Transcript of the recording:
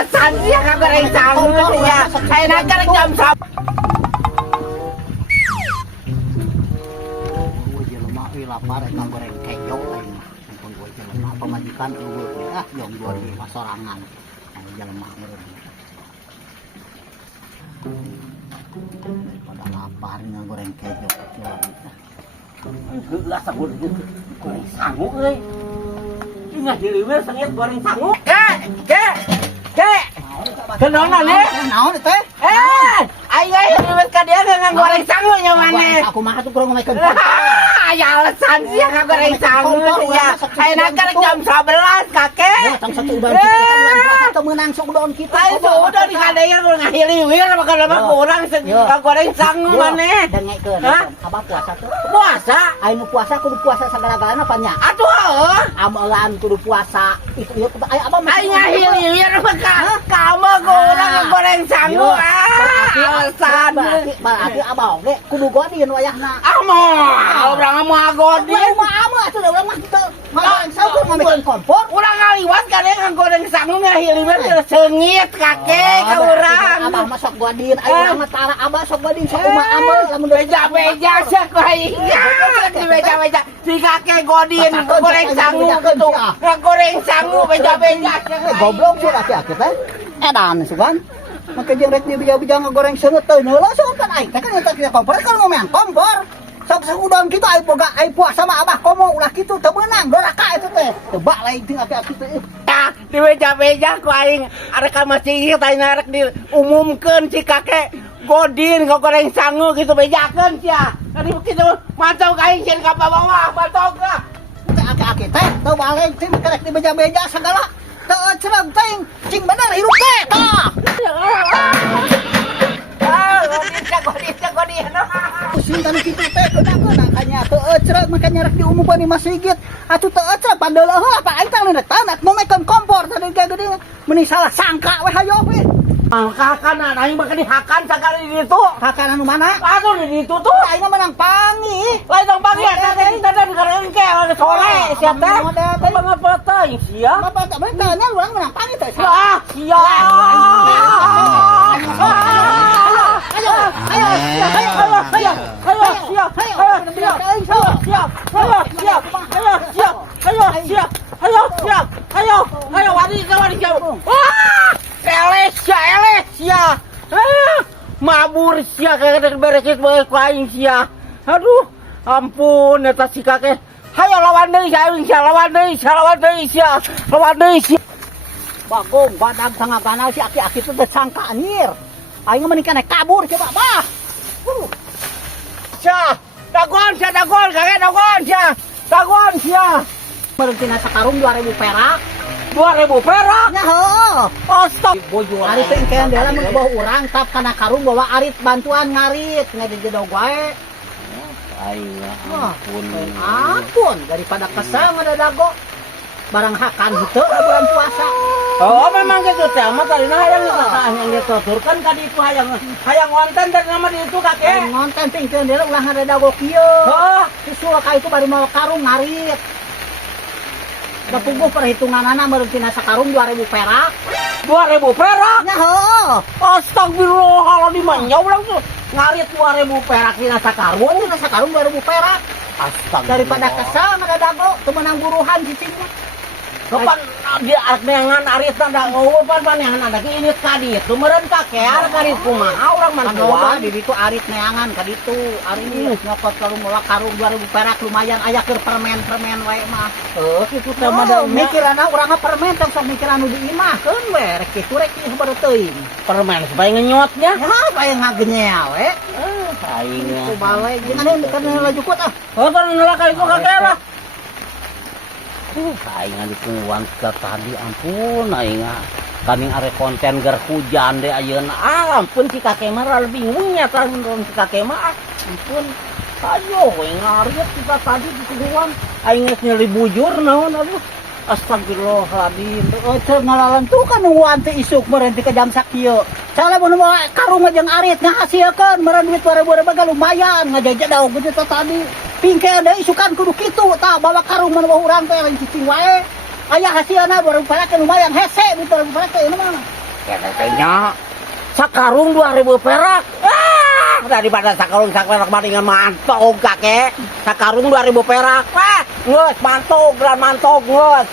alasan dia kagak goreng sangu ya. Saya nakal jam sab. Gue jelema lapar nggak goreng kejo lain. Gue jelema pemajikan gue yang gue di masorangan. Jelema meureun. Pada lapar nggak goreng kejo. Gelas sabun goreng sangu euy. Ingat diriwe sengit goreng sangu. Ke. Kenaon nih? Naon teh? Ayo diriwe ka dia ngan goreng sangu nya maneh. Aku mah tuh kurang ngomongkeun. Ya alasan dia ngan goreng sangu ya. Saya nakal jam 11 kakek. Tang satu udan kita kan bulan puasa teu meunang sok udon kita. Ayo udah dikadean urang ngahiliwir maka kurang goreng sangu maneh. Dengekeun. Abah puasa tuh. Puasa? Anu puasa kudu puasa sagala-galana apa nya? Atuh heuh. Amalan kudu puasa. Itu ieu aya abah mah. Ayo ngahiliwir maka kamu kurang goreng sangu. Alasan. Berarti abah oge kudu godin wayahna. Urang mah godin. Urang mah atuh urang mah teu goreng sangu ngomongkeun kompor. Urang ngaliwat kadang ngan goreng sangu ngahiliwir seungit kakek ka urang. Abah mah sok godin, aya urang mah tara abah sok godin sok umaha amel lamun beja-beja sak aing. Di beja-beja si kakek godin goreng sangu kitu. Goreng sangu beja-beja. Goblok sih laki-laki teh. Edan sugan. Maka jeung rek di beja-beja ngagoreng seungeut teu heula sok kan aing teh kan eta kita kompor kan ngomong kompor. Sok udon kitu ai boga ai puasa mah abah komo ulah kitu teu meunang doraka eta teh. Tebak lain ting laki-laki teh. Di beja-beja ku aing arek ka masjid aing arek diumumkeun si kakek godin goreng sangu gitu bejakeun sia. Tadi kitu mantau ka aing sieun ka bawah batok lah. Aki-aki teh teu balik ting kerek di beja-beja segala. Teu cerem ting cing bener hirup teh tah. Godin. Pusing tadi kitu teh keuna makanya teu cerem makanya rek diumumkeun di masjid. Atuh teu cerem pandeuleuh heula apa aing teh leuneuh tanat momekeun kompor tadi gede meuni salah sangka we hayo we. Hakan aing bakal dihakan sakali di ditu. Hakan anu mana? Atuh di ditu tuh. Aing mah menang pangi. Lain dong pagi eta teh teh kareng ke sore siap teh. Mangapa teh sia? Apa tak bener nya urang menang pangi teh. Sia. Ayo, wadi. Elesia. Mabur sia kakek beresit bae ku aing sia. Aduh, ampun eta si kakek. Hayo lawan deui sia. Bagong badag tengah ganal si aki-aki teh sangka anjir. Aing mah kana kabur coba bah. Sia, dagon kakek dagon sia. Merentina sakarung 2000 perak. 2000 perak? Nya heuh. Astag bojor. Ari teh engkeun dalam bawa urang tap kana karung bawa arit bantuan ngarit ngadejedog wae. Ampun daripada kesel ngadadago. Barang hakan henteu bulan puasa. Oh, memang gitu teh mah tarina hayang yang dituturkan ka ditu hayang wonten teh nama di itu kakek. Ngonten teh engkeun dalam ulah ngadadago kieu. Heuh, susul ka itu bari mau karung ngarit. Kepuguh perhitunganana merentina sakarung 2000 perak. 2000 perak? Nya heuh. Astagfirullahaladzim nya urang tuh ngarit 2000 perak dina sakarung. Dina sakarung 2000 perak. Astagfirullah. Daripada kesal ngadadago teu meunang buruhan cicing mah. Kapan dia arek neangan aritna da ngeueuh pan neangan ada ki ini ka ditu meureun kakek arek arit kumaha urang mah doa di ditu arit neangan ka ditu ari nyokot karung bawa karung 2000 perak lumayan aya keur permen wae mah. Kitu teh mah da mikirana urang mah permen tong sok mikir anu diimahkeun we rek kitu rek ieu baru teuing. Permen supaya ngenyotnya. Ya supaya ngagenyea we. Aing Ku bale gimana kana laju kuat ah. Oh kan nolak itu kakek lah. Aing dikuan ka tadi ampun aing kami arek konten ger hujan deh ayeuna ampun si kakek mah bingungnya tahun si kakek mah ampun ayo we ngariet kita tadi dikuan aing geus nyeli bujur naon aduh astagfirullahaladzim teu ngalalentukan nuan teh isuk meureun ti ka jam sakieu salah mun karung jeung arit ngahasilkeun meureun duit 2000 lumayan ngajaja daog gitu tadi pingke ada isukan kudu kitu tah bawa karung mana bawa urang teh lain cicing wae aya hasilna baru perak lumayan hese di baru perak teh mah kakek tetenya. Sakarung 2000 perak. Daripada sakarung perak bandingan mantog kakek. Sakarung 2000 perak. Geus mantog, geus.